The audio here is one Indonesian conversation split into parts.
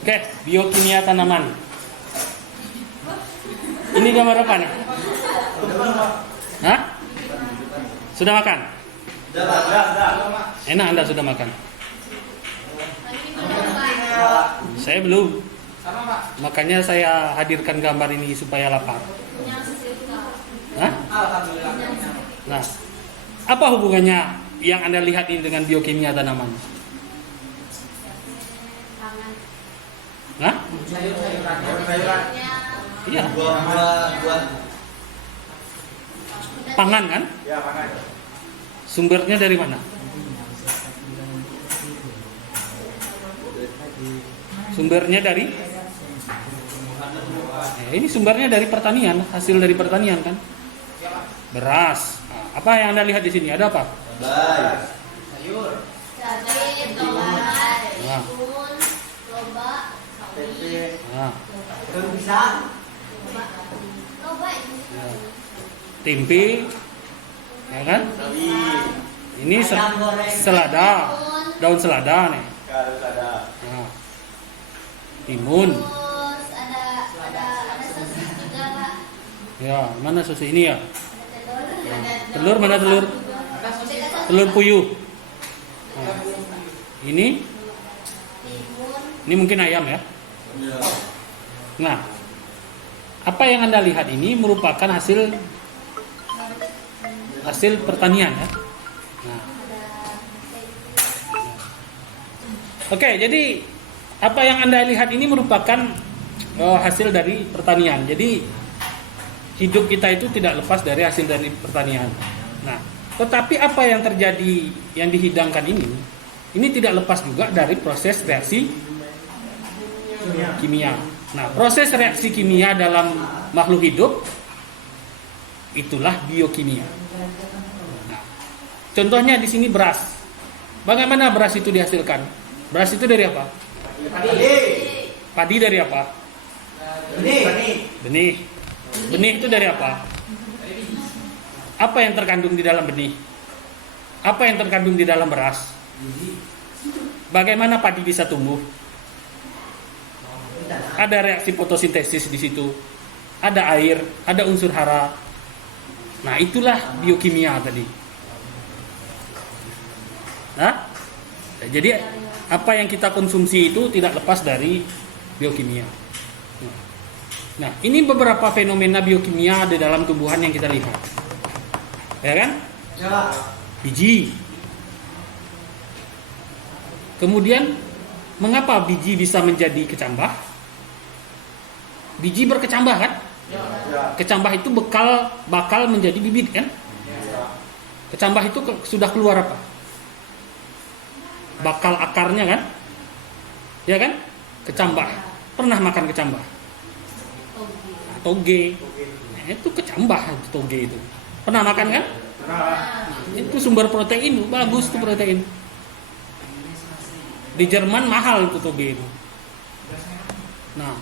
Oke, biokimia tanaman. Ini gambar apa nih? Hah? Sudah makan? Enak Anda sudah makan? Saya belum. Makanya saya hadirkan gambar ini supaya lapar. Hah? Nah, apa hubungannya yang Anda lihat ini dengan biokimia tanaman? Hah? Sayur-sayuran. Iya. Buah. Pangan kan? Ya, pangan. Sumbernya dari mana? Sumbernya dari? Ini sumbernya dari pertanian, hasil dari pertanian kan? Beras. Nah, apa yang Anda lihat di sini? Ada apa? Sayur. Cabai, tomat, Nah. bihun, loba, sawi, Nah, Daun pisang. loba ya. Tempe, ya kan? Sawi. Ini Ayam goreng. selada, daun selada nih. Harus ada. Nah, timun. terus ada sosis juga Pak. Ya, mana susu ini ya? Ada Telur mana telur? Telur puyuh. Nah, ini mungkin ayam ya. Iya. Nah, apa yang Anda lihat ini merupakan hasil pertanian ya. Nah. Oke, jadi apa yang Anda lihat ini merupakan hasil dari pertanian. Jadi hidup kita itu tidak lepas dari hasil dari pertanian. Nah, tetapi apa yang terjadi yang dihidangkan ini tidak lepas juga dari proses reaksi kimia. Nah, proses reaksi kimia dalam makhluk hidup itulah biokimia. Nah, contohnya di sini beras. Bagaimana beras itu dihasilkan? Beras itu dari apa? Padi dari apa? Benih. Benih itu dari apa? Apa yang terkandung di dalam benih? Apa yang terkandung di dalam beras? Bagaimana padi bisa tumbuh? Ada reaksi fotosintesis di situ. Ada air, ada unsur hara. Nah, itulah biokimia tadi. Nah, jadi apa yang kita konsumsi itu tidak lepas dari biokimia. Nah, ini beberapa fenomena biokimia di dalam tumbuhan yang kita lihat. Ya kan? Ya. Biji. Kemudian, mengapa biji bisa menjadi kecambah? Biji berkecambah kan? Ya. Kecambah itu bakal menjadi bibit kan? Kecambah itu sudah keluar apa? Bakal akarnya kan? Ya kan? Kecambah. Pernah makan kecambah? Toge. Nah, itu kecambah toge itu. Pernah makan kan? Itu sumber protein, bagus tuh protein. Di Jerman mahal itu toge itu. Nah,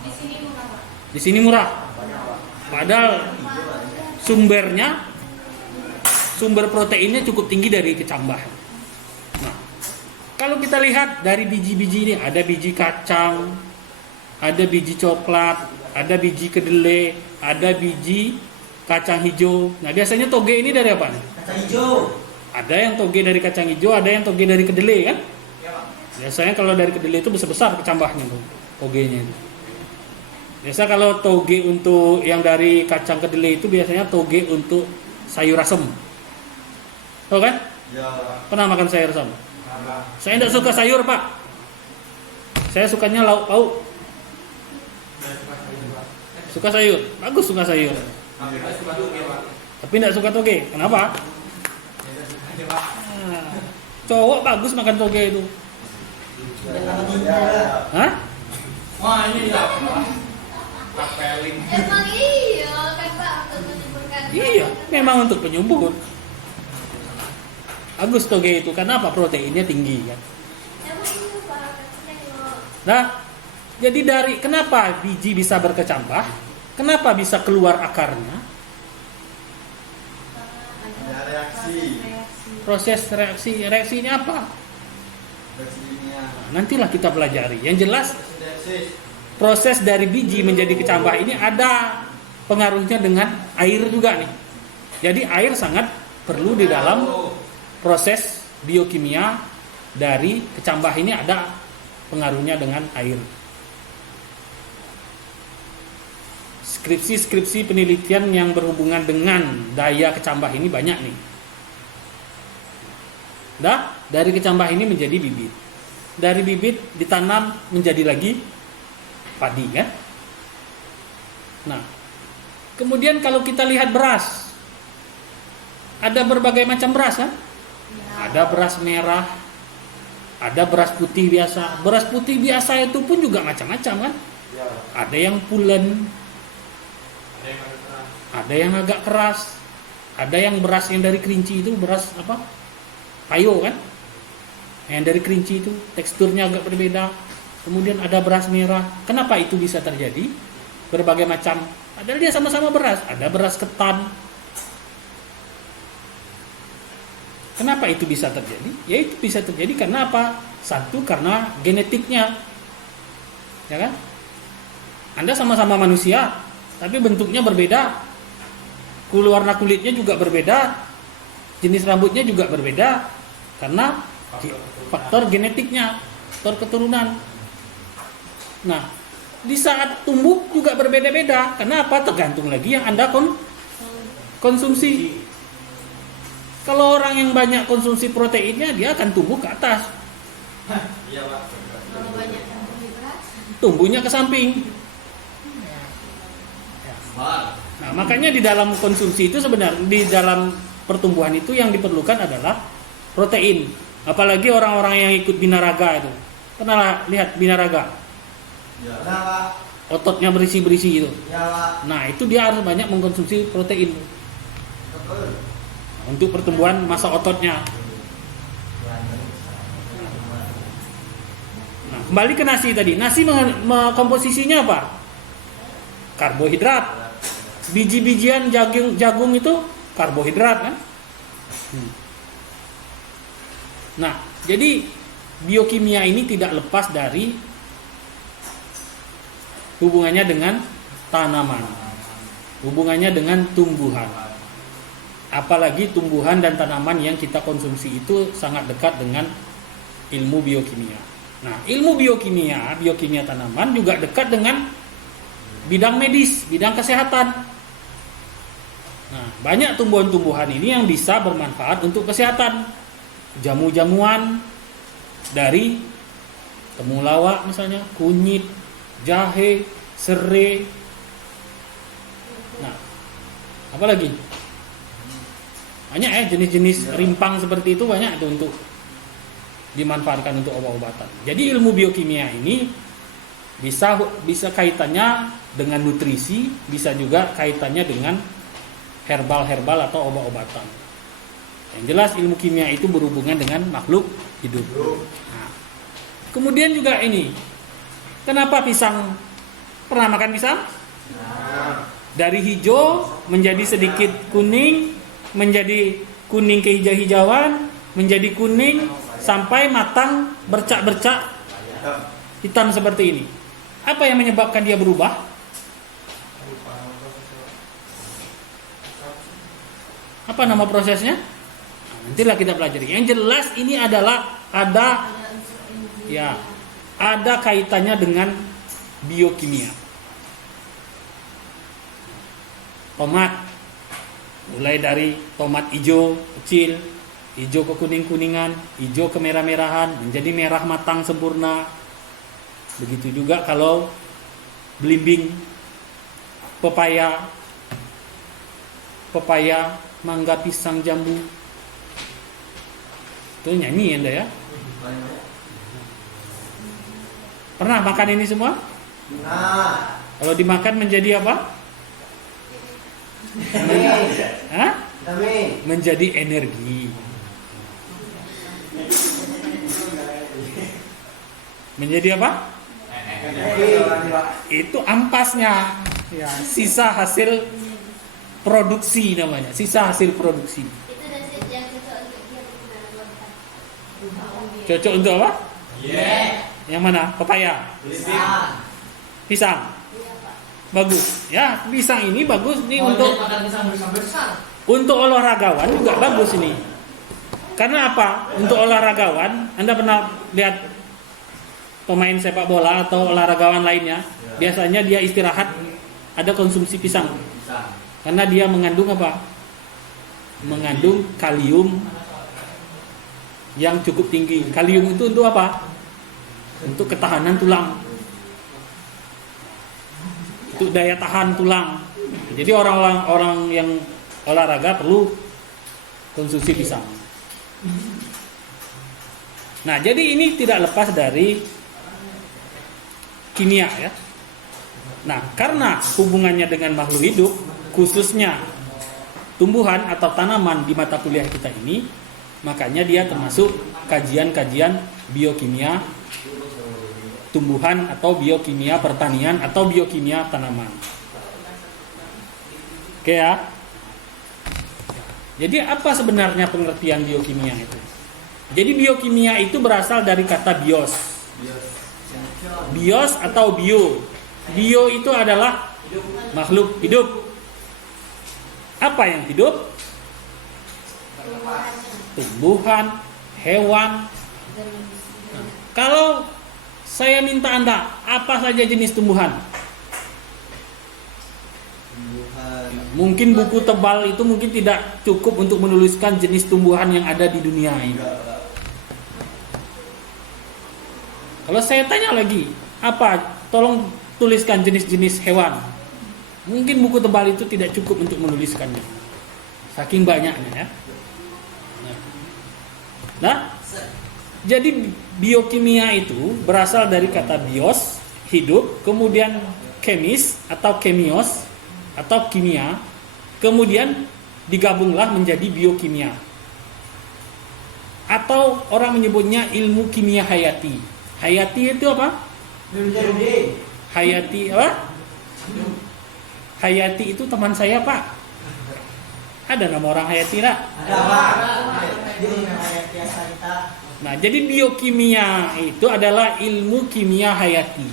di sini murah. Padahal sumber proteinnya cukup tinggi dari kecambah. Nah, kalau kita lihat dari biji-biji ini, ada biji kacang, ada biji coklat, ada biji kedelai, ada biji kacang hijau. Nah, biasanya toge ini dari apa? Kacang hijau. Ada yang toge dari kacang hijau, ada yang toge dari kedelai kan? Ya, Pak. Biasanya kalau dari kedelai itu besar-besar kecambahnya tuh, togenya itu. Biasa kalau toge untuk yang dari kacang kedelai itu biasanya toge untuk sayur asem. Tahu kan? Ya. Pernah makan sayur asem? Nah. Saya tidak suka sayur, Pak. Saya sukanya lauk pauk. Suka sayur, bagus suka sayur. Tapi tidak suka toge. Kenapa? Ah, cowok bagus makan toge itu. Hah? Wah, ini dia. Kapelin. Emang iya kan Pak untuk menyuburkan. Iya, memang untuk penyumbur. Bagus toge itu, karena apa? Proteinnya tinggi kan. Emang iya Pak. Nah, jadi dari kenapa biji bisa berkecambah? Kenapa bisa keluar akarnya? Ada reaksi. Proses reaksinya apa? Reaksinya. nantilah kita pelajari. Yang jelas Sintesis. proses dari biji menjadi kecambah ini ada pengaruhnya dengan air juga nih. Jadi air sangat perlu di dalam proses biokimia dari kecambah ini, ada pengaruhnya dengan air. Skripsi-skripsi penelitian yang berhubungan dengan daya kecambah ini banyak nih. Dari kecambah ini menjadi bibit. Dari bibit ditanam menjadi lagi padi kan. Nah, kemudian kalau kita lihat beras, ada berbagai macam beras kan? Ada beras merah, ada beras putih biasa. Beras putih biasa itu pun juga macam-macam kan? Ya. Ada yang pulen, ada yang agak keras, ada yang beras yang dari kerinci itu beras apa? Payo kan? Yang dari kerinci itu teksturnya agak berbeda. Kemudian ada beras merah. Kenapa itu bisa terjadi? Berbagai macam. Padahal dia sama-sama beras. Ada beras ketan. Kenapa itu bisa terjadi? Ya itu bisa terjadi karena apa? Satu, karena genetiknya. Ya kan? Anda sama-sama manusia, tapi bentuknya berbeda. Warna kulitnya juga berbeda. Jenis rambutnya juga berbeda. Karena faktor genetiknya, faktor keturunan. Nah, di saat tumbuh juga berbeda-beda. Kenapa? Tergantung lagi yang Anda konsumsi. Kalau orang yang banyak konsumsi proteinnya, dia akan tumbuh ke atas. Iya, Pak. Kalau banyak yang beli beras, Tumbuhnya ke samping. Nah, makanya di dalam konsumsi itu sebenarnya, di dalam pertumbuhan itu yang diperlukan adalah protein. Apalagi orang-orang yang ikut binaraga itu. Pernah lihat binaraga? Ya. Nah, Pak. Ototnya berisi-berisi itu. Ya, Pak. Nah, itu dia harus banyak mengkonsumsi protein Betul. untuk pertumbuhan massa ototnya. Nah, kembali ke nasi tadi. Nasi komposisinya apa? Karbohidrat. Biji-bijian jagung itu karbohidrat kan? Nah, jadi biokimia ini tidak lepas dari hubungannya dengan tanaman, hubungannya dengan tumbuhan. Apalagi tumbuhan dan tanaman yang kita konsumsi itu sangat dekat dengan ilmu biokimia. Nah, ilmu biokimia tanaman juga dekat dengan bidang medis, bidang kesehatan. Nah, banyak tumbuhan-tumbuhan ini yang bisa bermanfaat untuk kesehatan. Jamu-jamuan dari temulawak misalnya, kunyit, jahe, serai. Nah, apa lagi? Banyak jenis-jenis rimpang seperti itu, banyak itu untuk dimanfaatkan untuk obat-obatan. Jadi ilmu biokimia ini bisa kaitannya dengan nutrisi, bisa juga kaitannya dengan herbal atau obat-obatan. Yang jelas ilmu kimia itu berhubungan dengan makhluk hidup. Nah, kemudian juga ini, kenapa pisang? Pernah makan pisang? Dari hijau menjadi sedikit kuning, menjadi kuning kehijau-hijauan, menjadi kuning sampai matang bercak-bercak hitam seperti ini. Apa yang menyebabkan dia berubah? Apa nama prosesnya? Nah, nantilah kita pelajari. Yang jelas ini adalah ada kaitannya dengan biokimia. Tomat, mulai dari tomat hijau kecil, hijau ke kuning-kuningan, hijau ke merah-merahan, menjadi merah matang sempurna. Begitu juga kalau belimbing, pepaya, mangga, pisang, jambu. Itu nyanyi Anda ya. Pernah makan ini semua? Nah. Kalau dimakan menjadi apa? Hah? Menjadi energi. Menjadi apa? Itu ampasnya. Ya, sisa hasil produksi namanya. Sisa hasil produksi. itu dari yang cocok untuk dia berguna. Cocok untuk apa? Yeah. Yang mana? Pepaya, Pisang. pisang. Iya, Pak. Bagus. Ya, pisang ini bagus nih untuk makan pisang besar. olahragawan juga bagus ini. Karena apa? Untuk olahragawan, Anda pernah lihat pemain sepak bola atau olahragawan lainnya, biasanya dia istirahat ada konsumsi pisang. Pisang. Karena dia mengandung apa? Mengandung kalium yang cukup tinggi. Kalium itu untuk apa? Untuk ketahanan tulang. Untuk daya tahan tulang. Jadi orang yang olahraga perlu konsumsi pisang. Nah, jadi ini tidak lepas dari kimia ya. Nah, karena hubungannya dengan makhluk hidup, khususnya tumbuhan atau tanaman di mata kuliah kita ini, makanya dia termasuk kajian-kajian biokimia tumbuhan atau biokimia pertanian atau biokimia tanaman. Oke ya. Jadi apa sebenarnya pengertian biokimia itu? Jadi biokimia itu berasal dari kata bios. Bios atau bio. Bio itu adalah makhluk hidup. Apa yang hidup? Tumbuhan, hewan. Kalau saya minta Anda, apa saja jenis tumbuhan? Mungkin buku tebal itu mungkin tidak cukup untuk menuliskan jenis tumbuhan yang ada di dunia ini. Kalau saya tanya lagi, apa? Tolong tuliskan jenis-jenis hewan. Mungkin buku tebal itu tidak cukup untuk menuliskannya. Saking banyaknya ya. Nah, jadi biokimia itu berasal dari kata bios, hidup, kemudian kemis atau kemios atau kimia, kemudian digabunglah menjadi biokimia. Atau orang menyebutnya ilmu kimia hayati. Hayati itu apa? Hayati apa? Hayati itu teman saya, Pak. Ada nama orang Hayati tak? Nah, jadi biokimia itu adalah ilmu kimia hayati.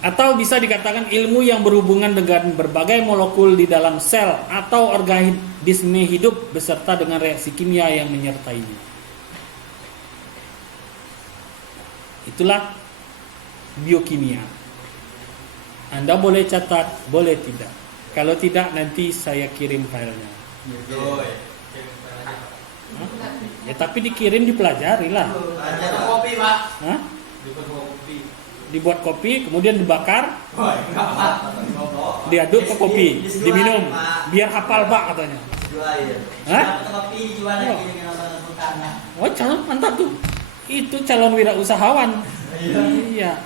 Atau bisa dikatakan ilmu yang berhubungan dengan berbagai molekul di dalam sel atau organisme hidup beserta dengan reaksi kimia yang menyertainya. Itulah biokimia. Anda boleh catat, boleh tidak. Kalau tidak, nanti saya kirim filenya. Ya tapi dikirim, dipelajari lah. Kopi, Pak. Hah? Kopi. Dibuat kopi, kemudian dibakar, diaduk ke kopi, diminum, biar hafal Pak katanya. Hah? Oh, calon mantap tuh. Itu calon wirausahawan. Iya.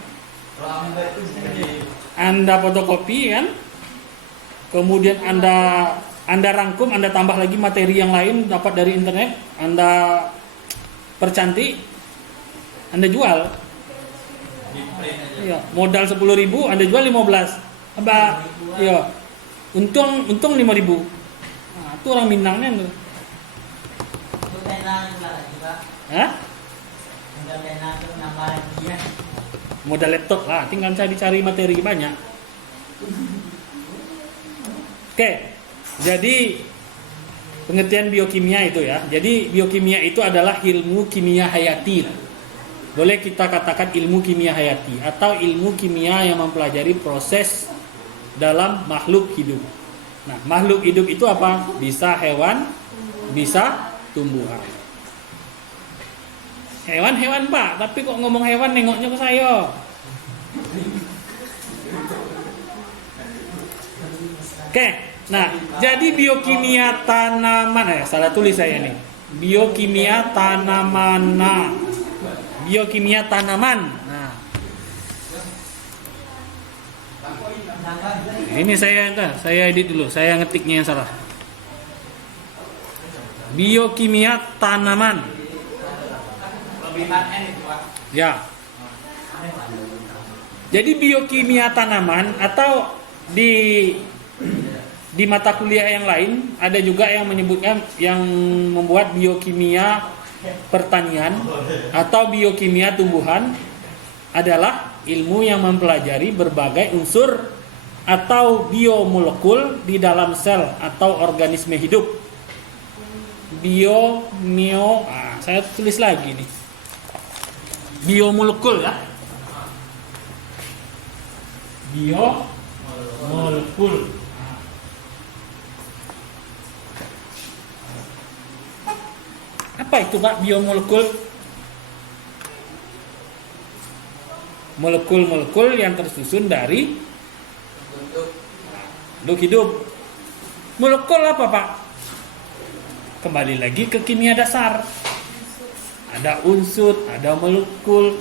Anda fotokopi kan, kemudian Anda rangkum, Anda tambah lagi materi yang lain dapat dari internet, Anda percantik, Anda jual. Iya, modal 10.000, Anda jual 15. Apa? Iya. Untung 5.000. Nah, itu orang Minangnya tuh. Hah? Modal laptop lah, tinggal cari materi banyak. Oke. Jadi pengertian biokimia itu ya. Jadi biokimia itu adalah ilmu kimia hayati. Boleh kita katakan ilmu kimia hayati atau ilmu kimia yang mempelajari proses dalam makhluk hidup. Nah, makhluk hidup itu apa? Bisa hewan, bisa tumbuhan. Hewan-hewan Pak, tapi kok ngomong hewan nengoknya ke saya. Oke, nah jadi biokimia tanaman, salah tulis saya nih. Biokimia tanaman. Biokimia tanaman. Nah, ini saya edit dulu, saya ngetiknya yang salah. Biokimia tanaman. Ya. Jadi biokimia tanaman atau di mata kuliah yang lain ada juga yang menyebutkan yang membuat biokimia pertanian atau biokimia tumbuhan adalah ilmu yang mempelajari berbagai unsur atau biomolekul di dalam sel atau organisme hidup. Saya tulis lagi nih. Biomolekul ya. Biomolekul. Apa itu Pak biomolekul? Molekul-molekul yang tersusun dari makhluk hidup. Molekul apa Pak? Kembali lagi ke kimia dasar. Ada unsur, ada molekul.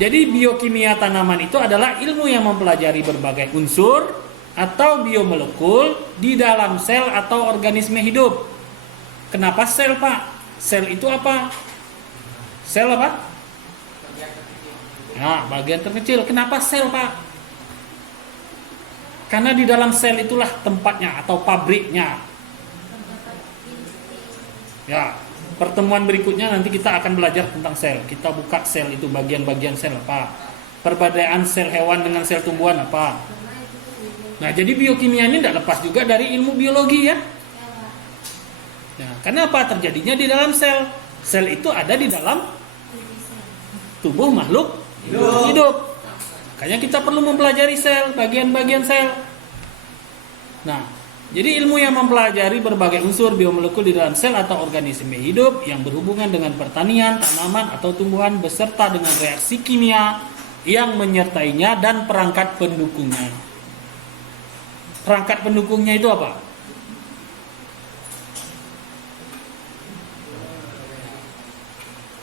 Jadi biokimia tanaman itu adalah ilmu yang mempelajari berbagai unsur atau biomolekul di dalam sel atau organisme hidup. Kenapa sel Pak? Sel itu apa? Sel apa? Nah, bagian terkecil. Kenapa sel Pak? Karena di dalam sel itulah tempatnya atau pabriknya. Ya, pertemuan berikutnya nanti kita akan belajar tentang sel. Kita buka sel itu bagian-bagian sel apa? Perbedaan sel hewan dengan sel tumbuhan apa? Nah, jadi biokimia ini tidak lepas juga dari ilmu biologi ya. Nah, karena apa? Terjadinya di dalam sel. Sel itu ada di dalam tubuh makhluk hidup. Makanya kita perlu mempelajari sel, bagian-bagian sel. Nah, jadi ilmu yang mempelajari berbagai unsur biomolekul di dalam sel atau organisme hidup yang berhubungan dengan pertanian, tanaman atau tumbuhan beserta dengan reaksi kimia yang menyertainya dan perangkat pendukungnya. Perangkat pendukungnya itu apa?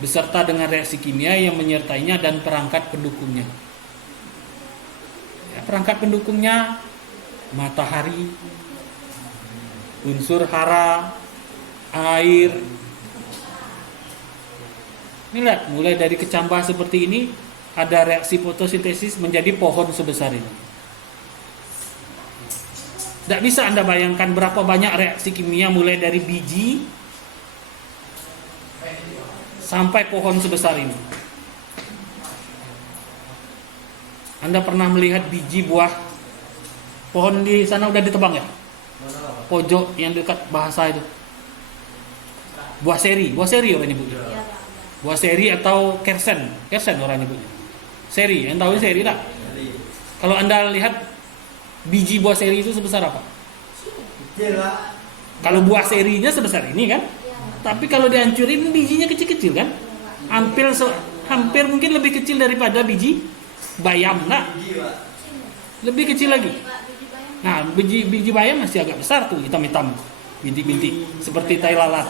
Beserta dengan reaksi kimia yang menyertainya dan perangkat pendukungnya. Ya, perangkat pendukungnya matahari, unsur hara, air. Ini lihat, mulai dari kecambah seperti ini, ada reaksi fotosintesis menjadi pohon sebesar ini. Tidak bisa Anda bayangkan berapa banyak reaksi kimia mulai dari biji sampai pohon sebesar ini. Anda pernah melihat biji buah pohon di sana udah ditebang ya? Pojok yang dekat bahasa itu. Buah seri orang nyebutnya. Buah seri atau kersen orang nyebutnya. Seri, yang tahu seri tak? Kalau Anda lihat biji buah seri itu sebesar apa? Kalau buah serinya sebesar ini kan? Tapi kalau dihancurin bijinya kecil-kecil kan? Hampir mungkin lebih kecil daripada biji bayam, nak? Lebih kecil lagi. Nah, biji bayam masih agak besar tuh, hitam-hitam, bintik-bintik, seperti tai lalat.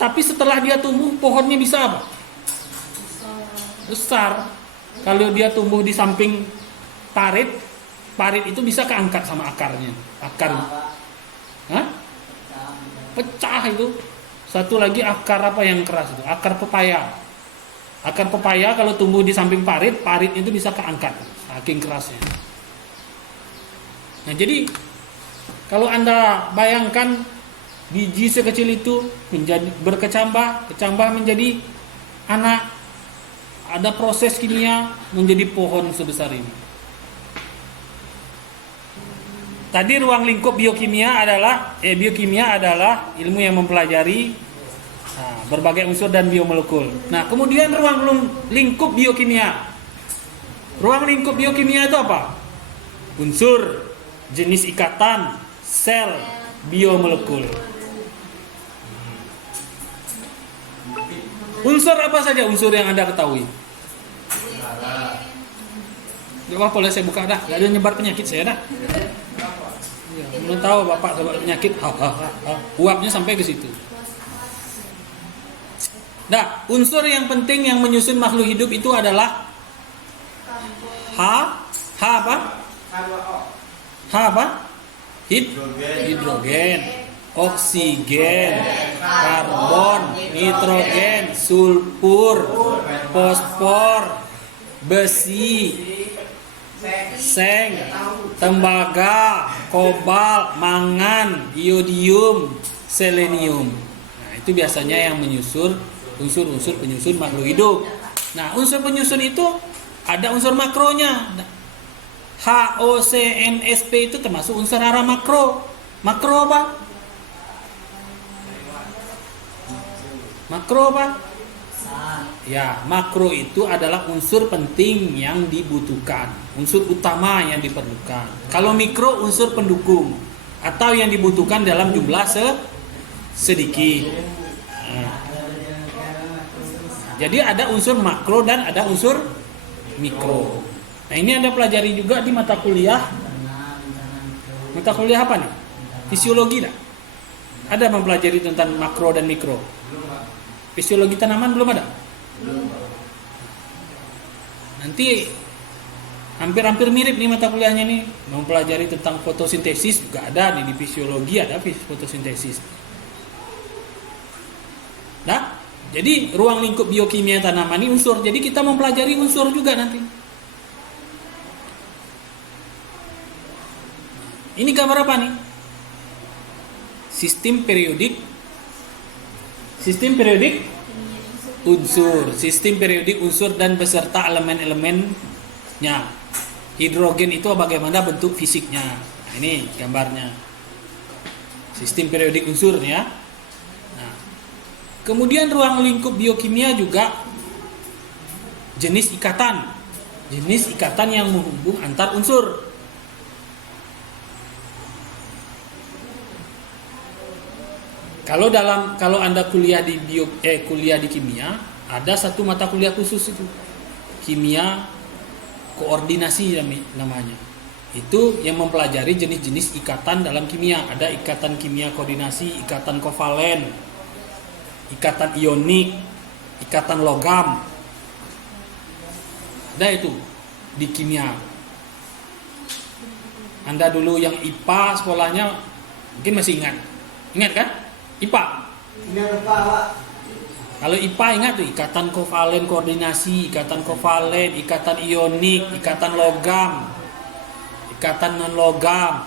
Tapi setelah dia tumbuh, pohonnya bisa apa? Besar. Kalau dia tumbuh di samping parit itu bisa keangkat sama akarnya. Pecah itu. Satu lagi akar apa yang keras itu? Akar pepaya. Akar pepaya kalau tumbuh di samping parit itu bisa keangkat, saking kerasnya. Nah, jadi kalau Anda bayangkan biji sekecil itu menjadi berkecambah menjadi anak, ada proses kimia menjadi pohon sebesar ini. Tadi ruang lingkup biokimia adalah ilmu yang mempelajari berbagai unsur dan biomolekul. Nah, kemudian ruang lingkup biokimia. Ruang lingkup biokimia itu apa? Unsur, jenis ikatan, sel, biomolekul. Unsur apa saja unsur yang Anda ketahui? Coba boleh saya buka dah, gak ada nyebar penyakit saya dah. Ya, belum tahu Bapak sobat penyakit, uapnya sampai ke situ. Nah, unsur yang penting yang menyusun makhluk hidup itu adalah hidrogen, oksigen, karbon, nitrogen, sulfur, fosfor, besi, seng, tembaga, kobalt, mangan, iodium, selenium. Nah, Itu biasanya yang menyusun unsur-unsur penyusun makhluk hidup. Nah, unsur penyusun itu ada unsur makronya. H, O, C, N, S, P itu termasuk unsur hara makro. Makro apa? Makro apa? Ya, makro itu adalah unsur penting yang dibutuhkan, unsur utama yang diperlukan. Kalau mikro, unsur pendukung atau yang dibutuhkan dalam jumlah sedikit. Nah, jadi ada unsur makro dan ada unsur mikro. Nah, ini Anda pelajari juga di mata kuliah. Mata kuliah apa nih? Fisiologi dah. Ada mempelajari tentang makro dan mikro. Fisiologi tanaman belum ada. Nanti hampir-hampir mirip nih mata kuliahnya nih, mempelajari tentang fotosintesis juga ada di fisiologi, ada fotosintesis. Nah, jadi ruang lingkup biokimia tanaman ini unsur. Jadi kita mempelajari unsur juga nanti. Ini gambar apa nih? Sistem periodik unsur, sistem periodik unsur dan beserta elemen-elemennya. Hidrogen itu bagaimana bentuk fisiknya. Nah, ini gambarnya. Sistem periodik unsur ya. Nah, kemudian ruang lingkup biokimia juga jenis ikatan yang menghubung antar unsur. Kalau Anda kuliah di kuliah di kimia, ada satu mata kuliah khusus itu. Kimia koordinasi namanya. Itu yang mempelajari jenis-jenis ikatan dalam kimia. Ada ikatan kimia koordinasi, ikatan kovalen, ikatan ionik, ikatan logam. Ada itu di kimia. Anda dulu yang IPA sekolahnya mungkin masih ingat. Ingat kan? IPA. Kalau IPA ingat tuh ikatan kovalen koordinasi, ikatan kovalen, ikatan ionik, ikatan logam, ikatan non logam.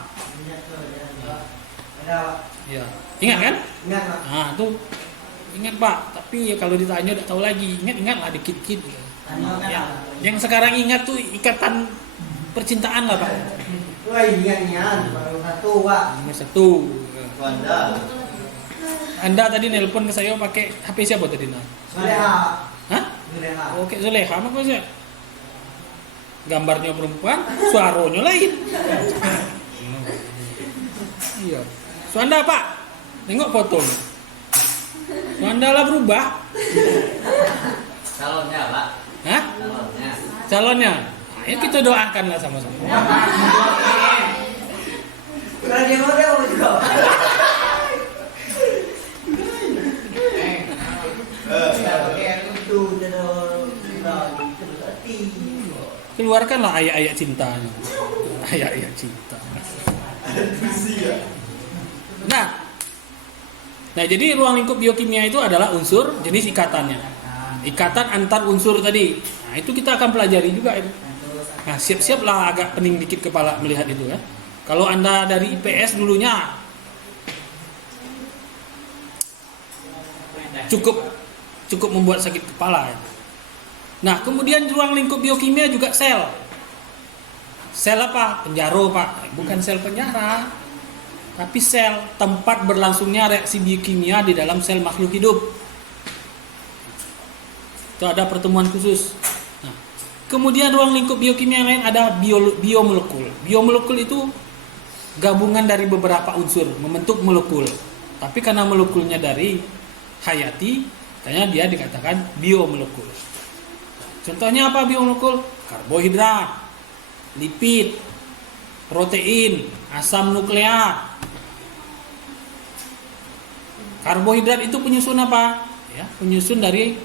Ya, ingat kan? Ingat, Pak. Nah, tuh ingat Pak. Tapi ya kalau ditanya udah tahu lagi. Ingat lah dikit-dikit. Ya. Yang sekarang ingat tuh ikatan percintaan lah Pak. Wah, ingat baru satu, Pak. Nomor 1. Wanda. Anda tadi nelpon ke saya pakai HP siapa tadi nah? Zuleha. Hah? Zuleha. Oke, Zuleha apa sih? Gambarnya perempuan, suaranya lain. Iya. Suanda Pak, tengok foto. Suanda lah berubah. Calonnya, Pak. Hah? Calonnya. Calonnya. Ayo kita doakanlah sama-sama. Radio juga. Keluarkanlah ayat-ayat cintanya. Ayat-ayat cinta. Nah, jadi ruang lingkup biokimia itu adalah unsur jenis ikatannya. Ikatan antar unsur tadi. Nah, itu kita akan pelajari juga itu. Nah, siap-siaplah agak pening dikit kepala melihat itu ya. Kalau Anda dari IPS dulunya cukup membuat sakit kepala ya. Nah, kemudian ruang lingkup biokimia juga sel. Sel apa? Penjara, Pak. Bukan sel penjara, tapi sel tempat berlangsungnya reaksi biokimia di dalam sel makhluk hidup. Itu ada pertemuan khusus. Nah, kemudian ruang lingkup biokimia yang lain ada biomolekul. Biomolekul itu gabungan dari beberapa unsur membentuk molekul. Tapi karena molekulnya dari hayati, makanya dia dikatakan biomolekul. Contohnya apa biomolekul? Karbohidrat, lipid, protein, asam nukleat. Karbohidrat itu penyusun apa? Ya, penyusun dari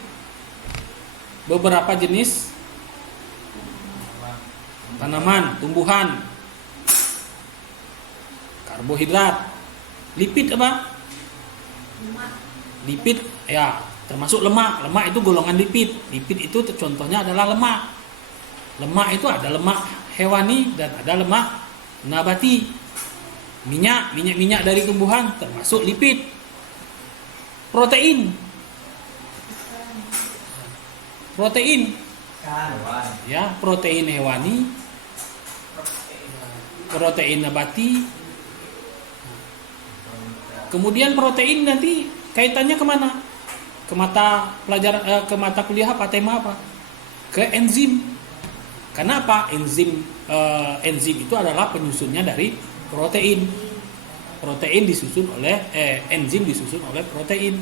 beberapa jenis tanaman, tumbuhan. Karbohidrat. Lipid apa? Lipid ya termasuk lemak. Lemak itu golongan lipid. Lipid itu contohnya adalah lemak. Lemak itu ada lemak hewani dan ada lemak nabati. Minyak dari tumbuhan termasuk lipid. protein. Protein, Kan. ya, protein hewani, protein nabati. Kemudian protein nanti kaitannya kemana? Ke mata pelajaran, ke mata kuliah apa, tema apa? Ke enzim. Karena apa? Enzim itu adalah penyusunnya dari protein. Protein disusun oleh enzim disusun oleh protein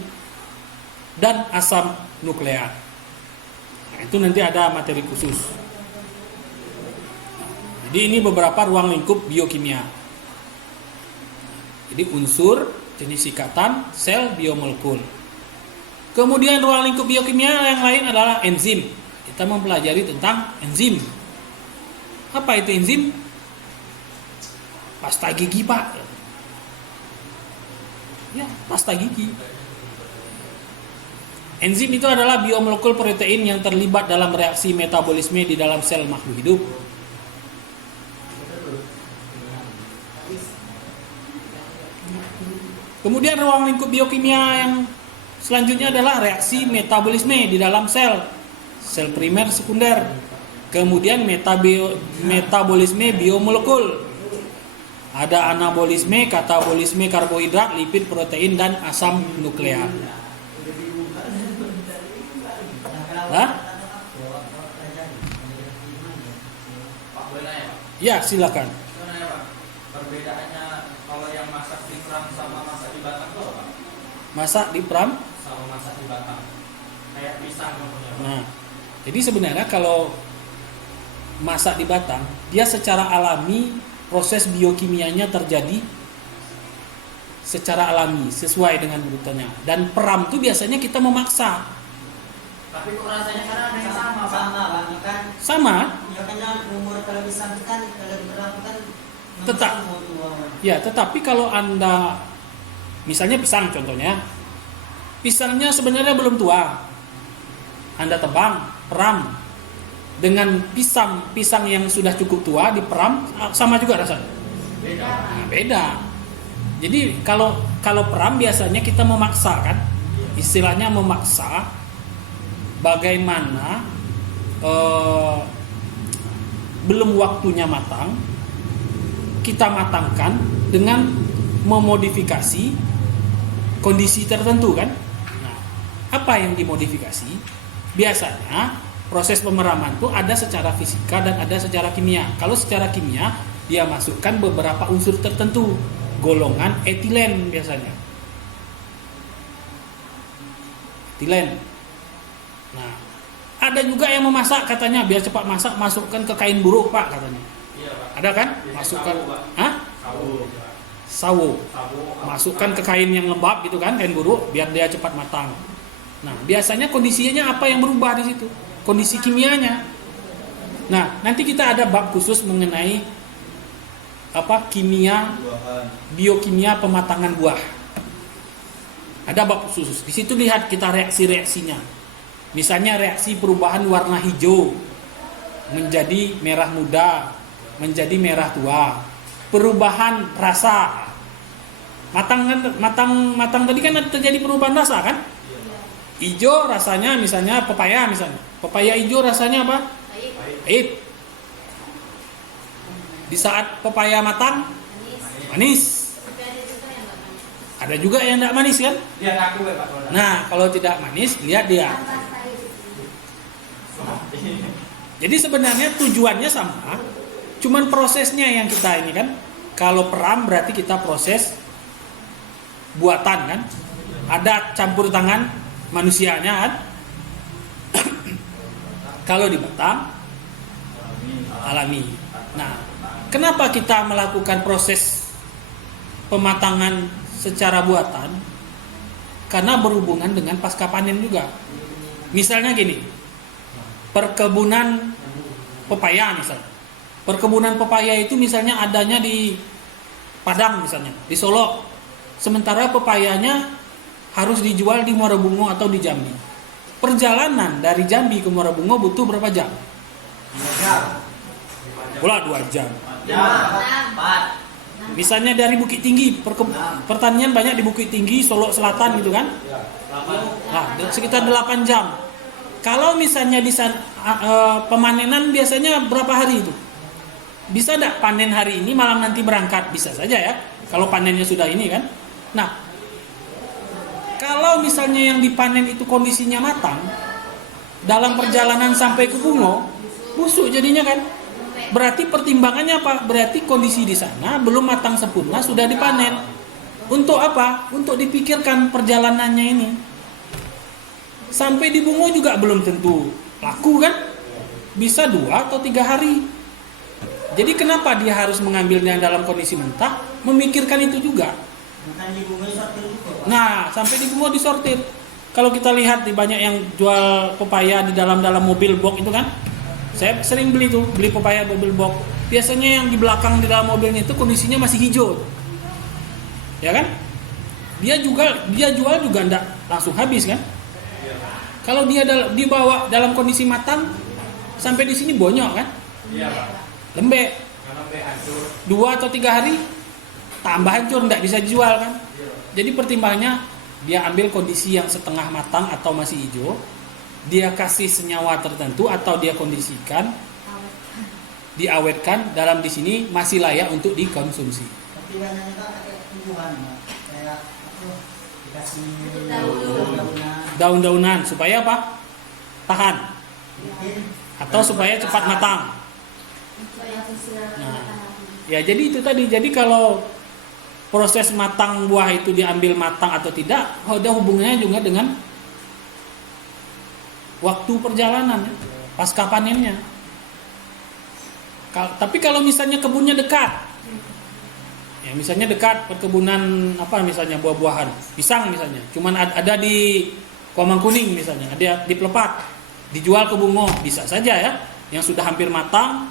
dan asam nukleat. Nah, itu nanti ada materi khusus. Jadi ini beberapa ruang lingkup biokimia. Jadi unsur, jenis ikatan, sel, biomolekul. Kemudian ruang lingkup biokimia yang lain adalah enzim. Kita mempelajari tentang enzim. Apa itu enzim? Pasta gigi, Pak. Ya, pasta gigi. Enzim itu adalah biomolekul protein yang terlibat dalam reaksi metabolisme di dalam sel makhluk hidup. Kemudian ruang lingkup biokimia yang selanjutnya adalah reaksi metabolisme di dalam sel primer, sekunder. Kemudian metabolisme biomolekul. Ada anabolisme, katabolisme karbohidrat, lipid, protein, dan asam nukleat. Hah? Pak, boleh nanya, Pak? Ya, silakan. Saya nanya, Pak. Perbedaannya kalau yang masak di Pram sama masak di Batam itu apa, Pak? Masak di pram. Sama masak di Batam. Kayak pisang contohnya, Pak. Nah, jadi sebenarnya kalau masak di Batam, dia secara alami proses biokimianya terjadi secara alami sesuai dengan urutannya. Dan pram itu biasanya kita memaksa. Tapi kok rasanya kadang ada yang sama, Pak? Sama, Bang. Ya kan? Sama, Ya kan yang umur kalau bisa kan kalau berapa kan Tetap. mau tua. ya. Tetapi kalau Anda misalnya pisang contohnya, pisangnya sebenarnya belum tua. Anda tebang, peram dengan pisang yang sudah cukup tua di peram, sama juga rasanya. Beda. Nah, beda. Jadi kalau peram biasanya kita memaksa kan, istilahnya memaksa. Bagaimana belum waktunya matang, kita matangkan dengan memodifikasi kondisi tertentu kan. Nah, apa yang dimodifikasi? Biasanya proses pemeraman itu ada secara fisika dan ada secara kimia. Kalau secara kimia dia masukkan beberapa unsur tertentu, golongan etilen biasanya. Etilen. Nah, ada juga yang memasak katanya biar cepat masak, masukkan ke kain buruk, Pak, katanya. Iya, Pak. Ada kan? Biasanya Masukkan, sawo, Pak. hah? Sawo. Sawo. Sawo. Masukkan ke kain yang lembab gitu kan, kain buruk biar dia cepat matang. Nah, biasanya kondisinya apa yang berubah di situ? Kondisi kimianya. Nah, nanti kita ada bab khusus mengenai apa kimia, biokimia pematangan buah. Ada bab khusus. Di situ lihat kita reaksi-reaksinya. Misalnya reaksi perubahan warna hijau menjadi merah muda, menjadi merah tua. Perubahan rasa. Matang tadi kan terjadi perubahan rasa kan? Hijau rasanya misalnya pepaya misalnya. Pepaya hijau rasanya apa? Pahit. Di saat pepaya matang manis. Ada juga yang tidak manis kan? Dia ngaku ya, Pak. kalau Nah, kalau tidak manis, lihat dia. Jadi sebenarnya tujuannya sama, cuman prosesnya yang kita ini kan. Kalau peram berarti kita proses buatan kan. Ada campur tangan manusianya kan. Kalau di Batam alami. Nah, kenapa kita melakukan proses pematangan secara buatan? Karena berhubungan dengan pasca panen juga. Misalnya gini. Perkebunan pepaya misalnya. Perkebunan pepaya itu misalnya adanya di Padang misalnya, di Solo. Sementara pepayanya harus dijual di Muara Bungo atau di Jambi. Perjalanan dari Jambi ke Muara Bungo butuh berapa jam? 2 jam. Pula 2 jam. 5, 4. Misalnya dari Bukit Tinggi, pertanian banyak di Bukit Tinggi, Solo Selatan gitu kan. Ya, lama. Nah, sekitar 8 jam. Kalau misalnya di pemanenan biasanya berapa hari itu? Bisa tidak panen hari ini malam nanti berangkat? Bisa saja ya. Kalau panennya sudah ini kan. Nah, kalau misalnya yang dipanen itu kondisinya matang, dalam perjalanan sampai ke Bungo, busuk jadinya kan. Berarti pertimbangannya apa? Berarti kondisi di sana belum matang sempurna, sudah dipanen. Untuk apa? Untuk dipikirkan perjalanannya ini. Sampai di Bungo juga belum tentu laku kan? Bisa 2 atau 3 hari. Jadi kenapa dia harus mengambilnya dalam kondisi mentah? Memikirkan itu juga. Bukan di bunga sortir juga. Nah, sampai di Bungo disortir. Kalau kita lihat di banyak yang jual pepaya di dalam mobil box itu kan, saya sering beli pepaya mobil box. Biasanya yang di belakang di dalam mobilnya itu kondisinya masih hijau, ya kan? Dia jual juga enggak langsung habis kan? Kalau dia dibawa dalam kondisi matang, sampai di sini bonyok kan? Iya, Pak. Lembek. Karena sampai hancur. 2 atau 3 hari tambah hancur, enggak bisa dijual kan? Jadi pertimbangannya dia ambil kondisi yang setengah matang atau masih hijau, dia kasih senyawa tertentu atau dia kondisikan, diawetkan dalam di sini masih layak untuk dikonsumsi. Tapi banyak juga pakai tumbuhan, Pak. Kayak dikasih Daun-daunan. Daun-daunan supaya apa? Tahan atau supaya cepat matang. Nah, ya jadi itu tadi. Jadi kalau proses matang buah itu diambil matang atau tidak, ada hubungannya juga dengan waktu perjalanan, pasca panennya. Tapi kalau misalnya kebunnya dekat, ya misalnya dekat perkebunan apa misalnya buah-buahan, pisang misalnya, cuman ada di Komangkuning misalnya, ada di Pelepat, dijual ke Bungo, bisa saja ya, yang sudah hampir matang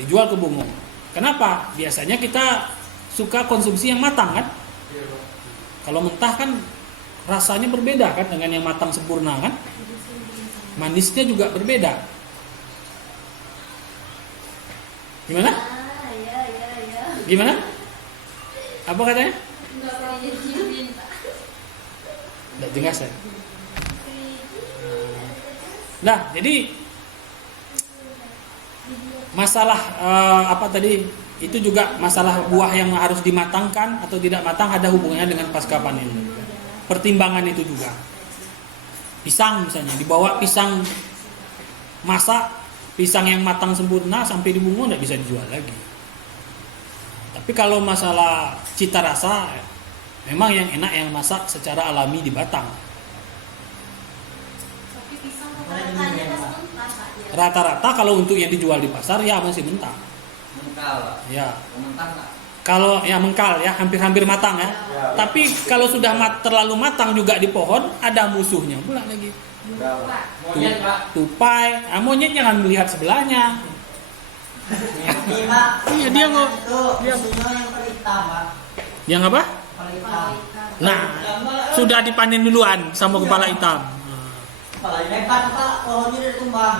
dijual ke Bungo. Kenapa? Biasanya kita suka konsumsi yang matang kan? Kalau mentah kan rasanya berbeda kan dengan yang matang sempurna kan? Manisnya juga berbeda. Gimana? Ya. Gimana? Apa katanya? Enggak boleh diciumin, Pak. Tidak jelas ya. Nah, jadi masalah apa tadi? Itu juga masalah buah yang harus dimatangkan atau tidak matang ada hubungannya dengan pasca panen. Pertimbangan itu juga. Pisang misalnya, dibawa pisang masak, pisang yang matang sempurna sampai di Bungo tidak bisa dijual lagi. Tapi kalau masalah cita rasa, memang yang enak yang masak secara alami di batang. Tapi pisang rata-ratanya pas mentah, Pak. Ya. Rata-rata kalau untuk yang dijual di pasar ya masih mentah. Mengkal. Ya. Mentah nggak? Kalau ya mengkal ya hampir-hampir matang ya. Tapi kalau sudah terlalu matang juga di pohon ada musuhnya pula lagi. Monyet, Pak. Tupai, monyet jangan melihat sebelahnya. Ini, Pak. Iya, dia nggak- Itu dia- musuhnya yang paling hitam, Pak. Yang apa? Paling hitam. Nah, sudah dipanen duluan sama kepala hitam. Paling hebat, Pak. Pohonnya udah tumbang.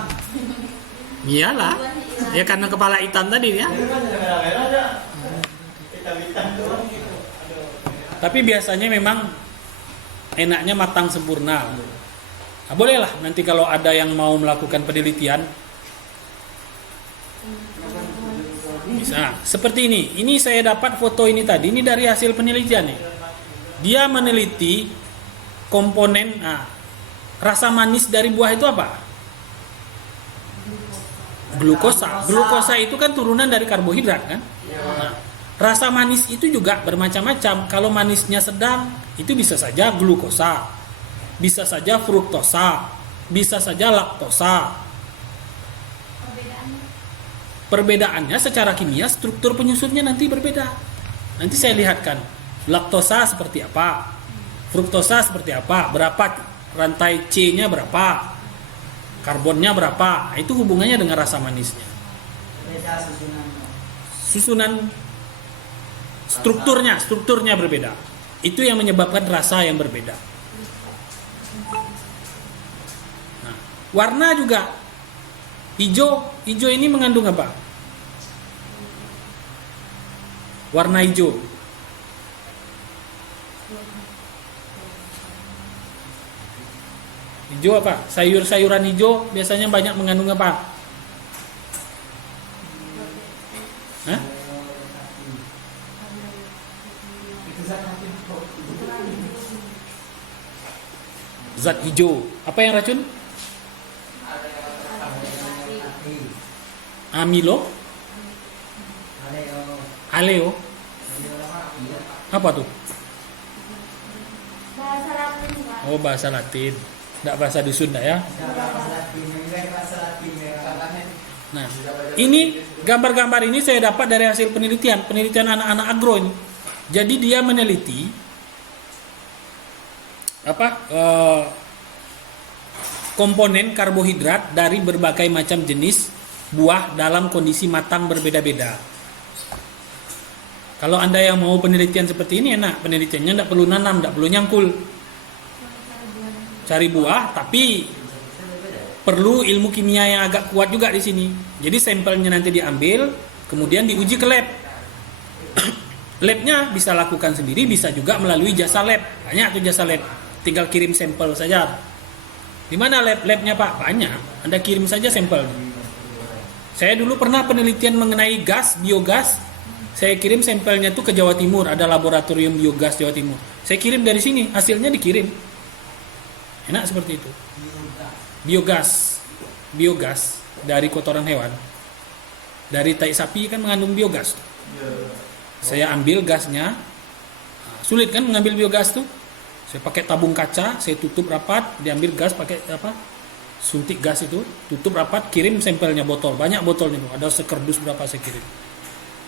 Iyalah. Ya karena kepala hitam tadi ya. Tapi biasanya memang enaknya matang sempurna. Nah, bolehlah nanti kalau ada yang mau melakukan penelitian bisa seperti ini. Ini saya dapat foto ini tadi. Ini dari hasil penelitian nih. Dia meneliti komponen rasa manis dari buah itu apa? Glukosa. Glukosa itu kan turunan dari karbohidrat kan? Nah, rasa manis itu juga bermacam-macam. Kalau manisnya sedang, itu bisa saja glukosa, bisa saja fruktosa, bisa saja laktosa. Perbedaannya secara kimia, struktur penyusunnya nanti berbeda. Nanti saya lihatkan laktosa seperti apa, fruktosa seperti apa, berapa rantai C-nya berapa, karbonnya berapa. Itu hubungannya dengan rasa manisnya. Beda susunannya. Susunan strukturnya berbeda. Itu yang menyebabkan rasa yang berbeda. Nah, warna juga hijau ini mengandung apa? warna hijau. Hijau apa? Sayur-sayuran hijau biasanya banyak mengandung apa? Hah? Itu zat hati. Zat hijau. Apa yang racun? Amilo, aleo. Apa tuh? Bahasa Latin, Pak. Oh, bahasa Latin. Enggak bahasa dusun dah ya. Nah, ini gambar-gambar ini saya dapat dari hasil penelitian anak-anak agro ini. Jadi dia meneliti komponen karbohidrat dari berbagai macam jenis buah dalam kondisi matang berbeda-beda. Kalau Anda yang mau penelitian seperti ini enak, penelitiannya tidak perlu nanam, tidak perlu nyangkul. Cari buah, tapi perlu ilmu kimia yang agak kuat juga di sini. Jadi sampelnya nanti diambil, kemudian diuji ke lab. Labnya bisa lakukan sendiri, bisa juga melalui jasa lab. Banyak tuh jasa lab. Tinggal kirim sampel saja. Di mana labnya Pak? Banyak. Anda kirim saja sampel. Saya dulu pernah penelitian mengenai gas, biogas. Saya kirim sampelnya tuh ke Jawa Timur. Ada laboratorium biogas Jawa Timur. Saya kirim dari sini, hasilnya dikirim. Enak seperti itu. Biogas dari kotoran hewan. Dari tai sapi kan mengandung biogas. Saya ambil gasnya. Sulit kan mengambil biogas tuh? Saya pakai tabung kaca, saya tutup rapat, diambil gas pakai suntik gas itu, tutup rapat, kirim sampelnya botol, banyak botol itu, ada sekerdus berapa saya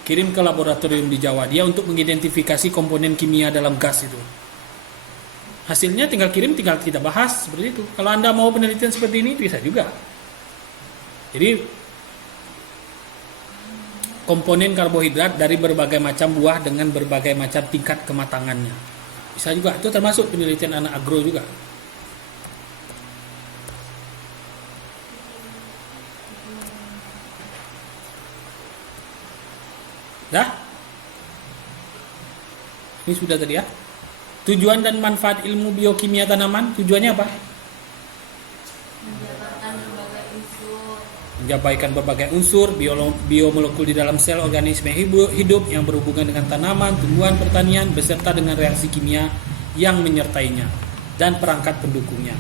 kirim ke laboratorium di Jawa dia untuk mengidentifikasi komponen kimia dalam gas itu. Hasilnya tinggal kirim, tinggal kita bahas seperti itu. Kalau Anda mau penelitian seperti ini bisa juga. Jadi komponen karbohidrat dari berbagai macam buah dengan berbagai macam tingkat kematangannya. Bisa juga, itu termasuk penelitian anak agro juga. Dah? Ini sudah tadi ya. Tujuan dan manfaat ilmu biokimia tanaman, tujuannya apa? Menjabarkan berbagai unsur biomolekul di dalam sel organisme hidup yang berhubungan dengan tanaman, tumbuhan, pertanian beserta dengan reaksi kimia yang menyertainya dan perangkat pendukungnya.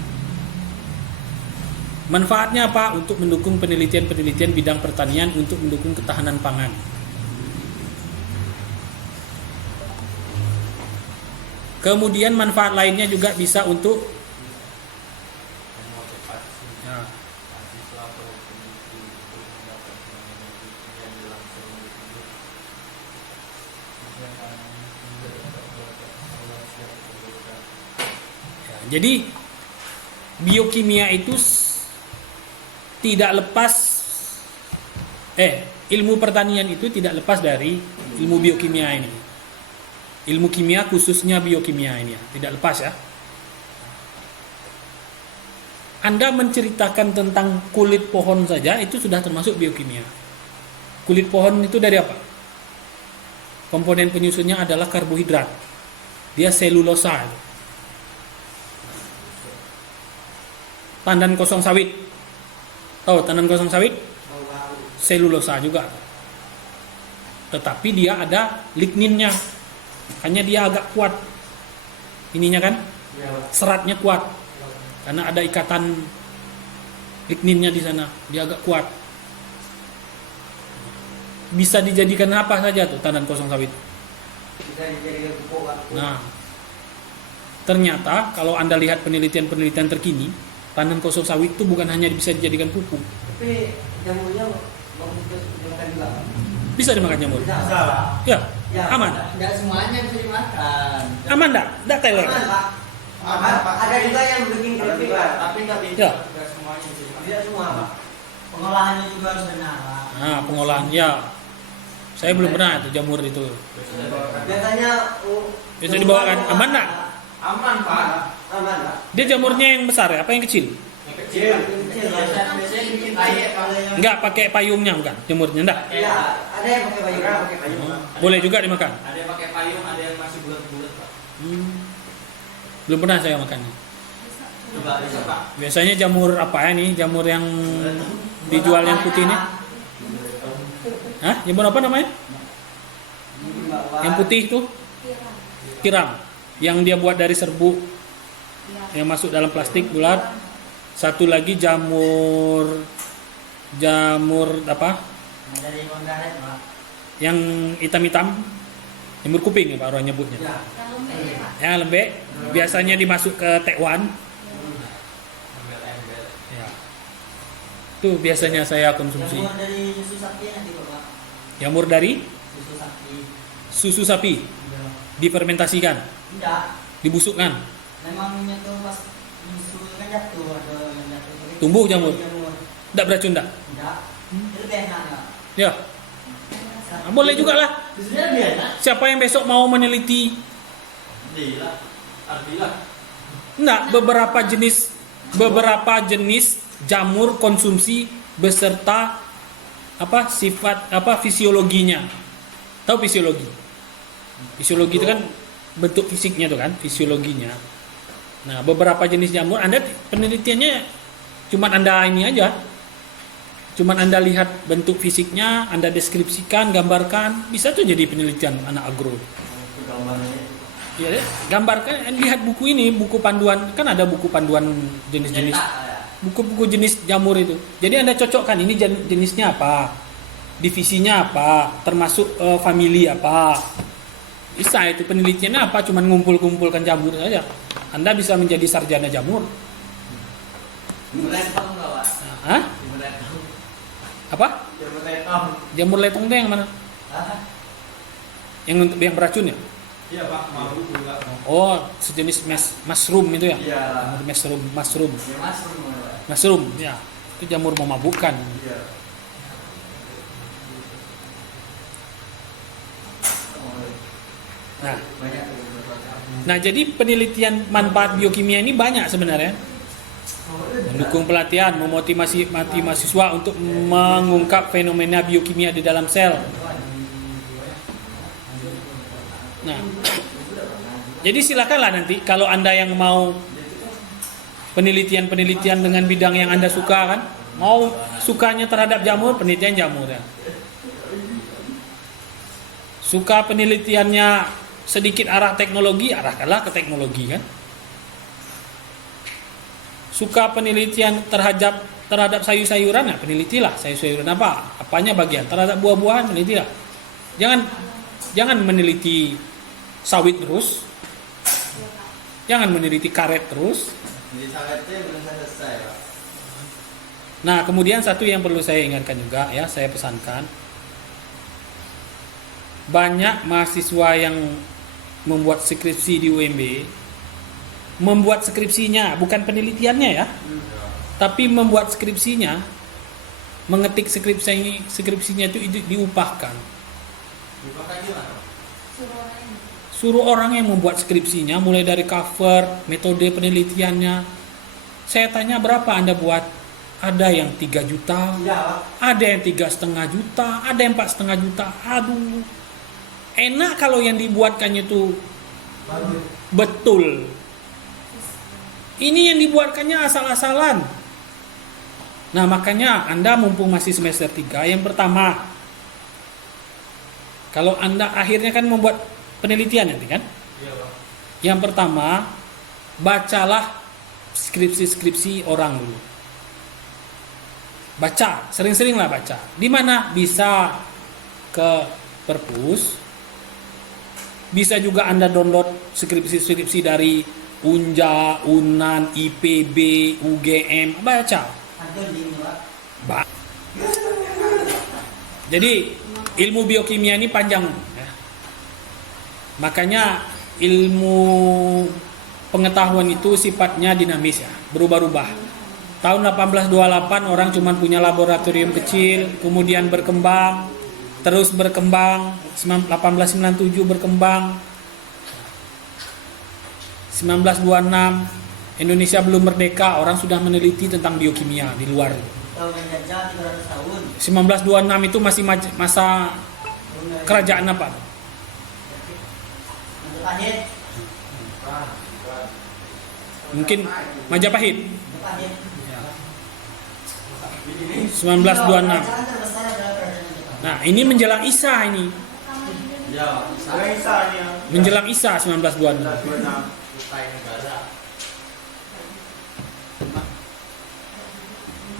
Manfaatnya apa? Untuk mendukung penelitian-penelitian bidang pertanian untuk mendukung ketahanan pangan. Kemudian manfaat lainnya juga bisa untuk jadi biokimia itu tidak lepas ilmu pertanian itu tidak lepas dari ilmu biokimia ini. Ilmu kimia khususnya biokimia ini ya, tidak lepas ya. Anda menceritakan tentang kulit pohon saja itu sudah termasuk biokimia. Kulit pohon itu dari apa? Komponen penyusunnya adalah karbohidrat. Dia selulosa. Tandan kosong sawit. Tahu tandan kosong sawit? Selulosa juga. Tetapi dia ada ligninnya. Hanya dia agak kuat. Ininya kan? Seratnya kuat. Karena ada ikatan ligninnya di sana. Dia agak kuat. Bisa dijadikan apa saja tuh tandan kosong sawit. Bisa dijadikan pupuk. Nah, ternyata kalau Anda lihat penelitian-penelitian terkini, tandan kosong sawit itu bukan hanya bisa dijadikan pupuk. Tapi jamurnya bagus dimakan juga. Bisa dimakan jamur. Bisa. Ya, aman. Tidak semuanya bisa dimakan. Aman enggak? Enggak teler. Aman, Pak. Aman, Pak. Ada juga yang bikin keripik, Pak. Tapi nggak bisa. Ya. Nggak semuanya bisa. Tidak semua, Pak. Pengolahannya juga harus benar, Pak. Nah, pengolahan ya. Saya belum pernah itu jamur itu. Biasanya Bisa dibawakan. Aman enggak? Aman Pak. Aman, Pak. Dia jamurnya yang besar ya, apa yang kecil? Yang kecil. Kecil, Pak. Biasanya sedikit banyak kalau yang Enggak pakai payungnya bukan? Jemurnya enggak? Iya, ada yang pakai payung, ada pakai payung. Boleh juga dimakan. Ada yang pakai payung, ada yang masih bulat-bulat Pak. Belum pernah saya makannya. Coba bisa Pak. Biasanya jamur apa ya nih? Jamur yang dijual yang putih ini? Hah? Jamur apa namanya? Yang putih tuh? Tiram. Yang dia buat dari serbuk. Yang masuk dalam plastik bulat. Satu lagi jamur apa? Dari Manggaret, Pak. Yang hitam-hitam. Jamur kuping ya Pak orang nyebutnya. Ya. Ya lembek. Biasanya dimasuk ke tekwan. Embel-embel. Ya. Itu biasanya saya konsumsi. Jamur dari susu sapi nanti Pak. Jamur dari Susu sapi. susu sapi Iya. difermentasikan, Enggak, dibusukkan, memang itu pas susu kan jatuh, ada yang jatuh. Tumbuh jamur? Jamur. tidak beracun enggak? Enggak. Itu lebih enak ya. Ya, nah, boleh juga lah. Susunya lebih enak. Siapa yang besok mau meneliti? Alhamdulillah. Alhamdulillah. Enggak, beberapa jenis jamur konsumsi beserta apa sifat apa fisiologinya. Tahu fisiologi? Fisiologi itu kan bentuk fisiknya tuh kan, fisiologinya. Nah, beberapa jenis jamur Anda penelitiannya cuman Anda ini aja. Cuman Anda lihat bentuk fisiknya, Anda deskripsikan, gambarkan, bisa tuh jadi penelitian anak agro. Ya, gambarkan, lihat buku ini, buku panduan, kan ada buku panduan jenis-jenis, buku-buku jenis jamur itu. Jadi Anda cocokkan ini jenisnya apa, divisinya apa, termasuk famili apa. Bisa itu penelitiannya apa, cuman ngumpul-kumpulkan jamur saja. Anda bisa menjadi sarjana jamur. Hah? Apa? Jamur letong itu yang mana? Yang beracun ya? Iya Pak, malu juga. Oh, sejenis mushroom itu ya? Iya. Jamur mushroom, ya. Itu jamur memabukkan. Iya. Nah, jadi penelitian manfaat biokimia ini banyak sebenarnya. Mendukung pelatihan, memotivasi mahasiswa untuk mengungkap fenomena biokimia di dalam sel. Nah, jadi silakanlah nanti kalau Anda yang mau penelitian-penelitian dengan bidang yang Anda suka kan, mau sukanya terhadap jamur, penelitian jamur ya. Suka penelitiannya sedikit arah teknologi, arahkanlah ke teknologi kan. Suka penelitian terhadap sayur-sayuran, ya penelitilah sayur-sayuran apanya bagian. Terhadap buah-buahan penelitilah. Jangan meneliti sawit terus. Jangan meneliti karet terus. Nah, kemudian satu yang perlu saya ingatkan juga ya, saya pesankan. Banyak mahasiswa yang membuat skripsi di UMB, membuat skripsinya, bukan penelitiannya ya, tapi membuat skripsinya, mengetik skripsinya itu diupahkan. Suruh orang yang membuat skripsinya, mulai dari cover, metode penelitiannya. Saya tanya berapa Anda buat? Ada yang 3 juta, ada yang 3,5 juta, ada yang 4,5 juta. Aduh, enak kalau yang dibuatkannya itu betul. Ini yang dibuatkannya asal-asalan. Nah, makanya Anda mumpung masih semester 3, yang pertama, kalau Anda akhirnya kan membuat penelitian nanti kan? Iya, Pak. Yang pertama, bacalah skripsi-skripsi orang dulu. Baca, sering-seringlah baca. Di mana? Bisa ke perpus. Bisa juga Anda download skripsi-skripsi dari Unja, Unan, IPB, UGM, baca. Jadi ilmu biokimia ini panjang ya. Makanya ilmu pengetahuan itu sifatnya dinamis ya, berubah-ubah. Tahun 1828 orang cuma punya laboratorium kecil, kemudian berkembang, terus berkembang, 1897 berkembang, 1926 Indonesia belum merdeka, orang sudah meneliti tentang biokimia di luar. Tahun menjajah 300 tahun. 1926 itu masih masa kerajaan apa? Majapahit. Mungkin Majapahit. Majapahit. 1926. Kerajaan terbesar adalah kerajaan Majapahit. Nah, ini menjelang Isa ini. Ya, Menjelang Isa 1926. Kutai negara.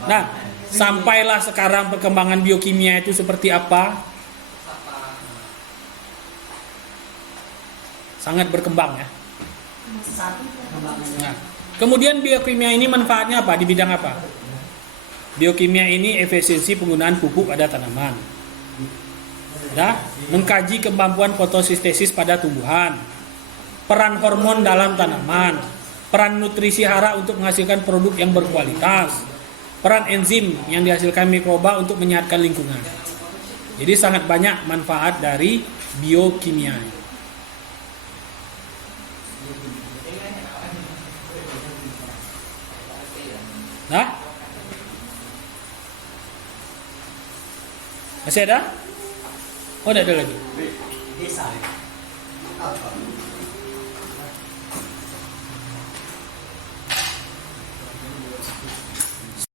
Nah, sampailah sekarang perkembangan biokimia itu seperti apa? Sangat berkembang ya. Satu kembangnya. Nah, kemudian biokimia ini manfaatnya apa? Di bidang apa? Biokimia ini efisiensi penggunaan pupuk pada tanaman. Ya, mengkaji kemampuan fotosintesis pada tumbuhan, peran hormon dalam tanaman, peran nutrisi hara untuk menghasilkan produk yang berkualitas, peran enzim yang dihasilkan mikroba untuk menyehatkan lingkungan. Jadi sangat banyak manfaat dari biokimia. Nah, masih ada? Oh, tidak ada lagi. Desa. Apa?